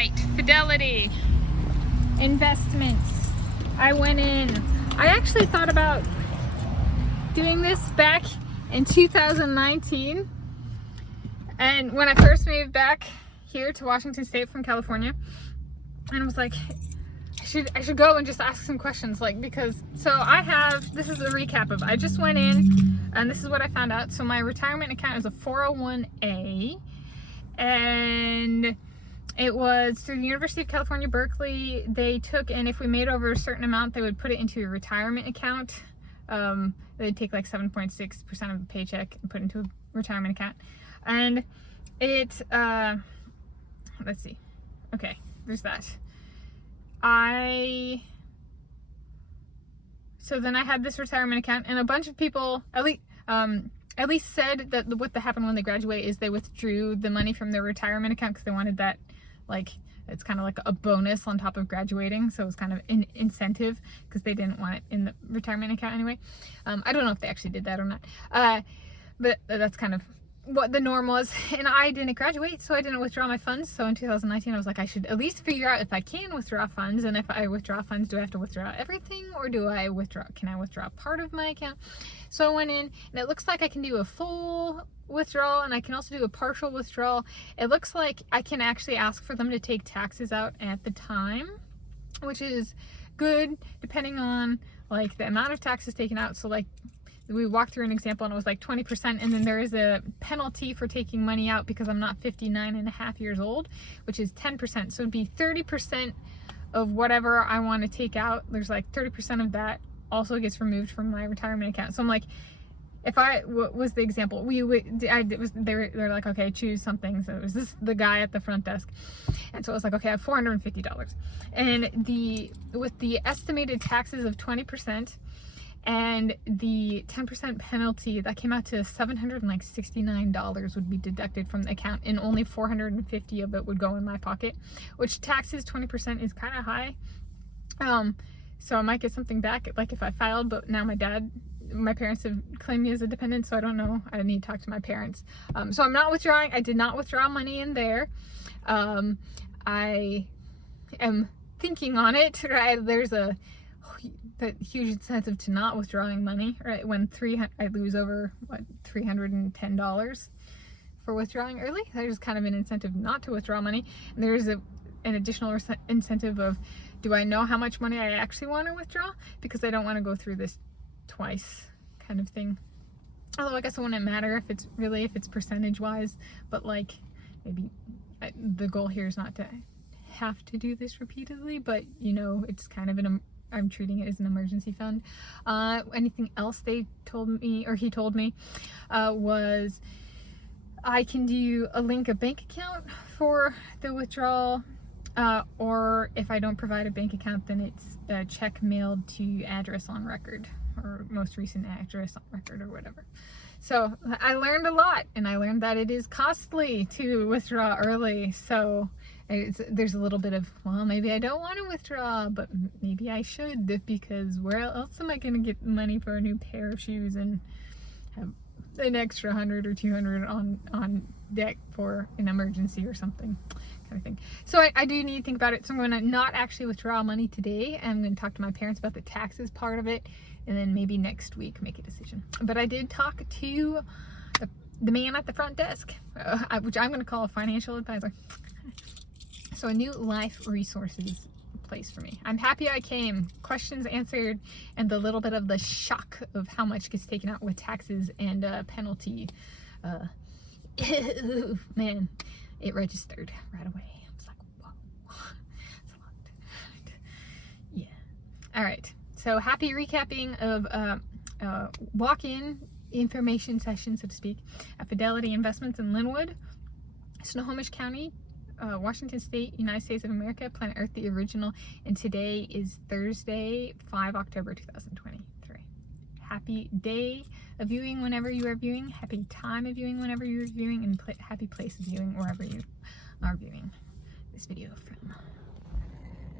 right, Fidelity Investments. I went in. I actually thought about doing this back in 2019, and when I first moved back here to Washington State from California, and I was like, I should go and just ask some questions, like, because this is a recap of, I just went in and this is what I found out. So my retirement account is a 401a, and it was through the University of California, Berkeley. They took, and if we made over a certain amount, they would put it into a retirement account. They'd take like 7.6% of the paycheck and put it into a retirement account. And it, let's see. Okay, there's that. So then I had this retirement account, and a bunch of people, at least said that what happened when they graduate is they withdrew the money from their retirement account because they wanted that, like, it's kind of like a bonus on top of graduating. So it was kind of an incentive because they didn't want it in the retirement account anyway. I don't know if they actually did that or not. But that's kind of what the norm was. And I didn't graduate, so I didn't withdraw my funds. So in 2019, I was like, I should at least figure out if I can withdraw funds. And if I withdraw funds, do I have to withdraw everything, or can I withdraw part of my account? So I went in, and it looks like I can do a full withdrawal, and I can also do a partial withdrawal. It looks like I can actually ask for them to take taxes out at the time, which is good depending on like the amount of taxes taken out. So like we walked through an example and it was like 20%, and then there is a penalty for taking money out because I'm not 59 and a half years old, which is 10%. So it'd be 30% of whatever I want to take out. There's like 30% of that also gets removed from my retirement account. So I'm like, if what was the example? They're like, okay, choose something. So it was the guy at the front desk. And so I was like, okay, I have $450. And with the estimated taxes of 20%, and the 10% penalty, that came out to $769 would be deducted from the account, and only $450 of it would go in my pocket, which taxes 20% is kind of high. So I might get something back, like if I filed, but now my parents have claimed me as a dependent, so I don't know. I need to talk to my parents. So I'm not withdrawing. I did not withdraw money in there. I am thinking on it, right? There's a huge incentive to not withdrawing money, right? When I lose over $310 for withdrawing early, there's kind of an incentive not to withdraw money. And there's an additional incentive of, do I know how much money I actually want to withdraw? Because I don't want to go through this twice kind of thing. Although I guess it wouldn't matter if it's percentage wise, but like maybe the goal here is not to have to do this repeatedly, but you know, it's kind of I'm treating it as an emergency fund. Anything else they told me, or he told me, was I can link a bank account for the withdrawal, or if I don't provide a bank account, then it's a check mailed to address on record, or most recent address on record, or whatever. So I learned a lot, and I learned that it is costly to withdraw early. So there's a little bit of, well, maybe I don't want to withdraw, but maybe I should, because where else am I going to get money for a new pair of shoes and have an extra 100 or 200 on deck for an emergency or something, kind of thing. So I do need to think about it. So I'm going to not actually withdraw money today. I'm going to talk to my parents about the taxes part of it, and then maybe next week make a decision. But I did talk to the man at the front desk, which I'm going to call a financial advisor. So a new life resources place for me. I'm happy I came. Questions answered, and the little bit of the shock of how much gets taken out with taxes and penalty. Man, it registered right away. I was like, whoa, that's a lot. Yeah. All right. So happy recapping of walk-in information session, so to speak, at Fidelity Investments in Lynnwood, Snohomish County, Washington State, United States of America, Planet Earth, the original. And today is Thursday, 5 October 2023. Happy day of viewing whenever you are viewing. Happy time of viewing whenever you are viewing. And happy place of viewing wherever you are viewing this video from.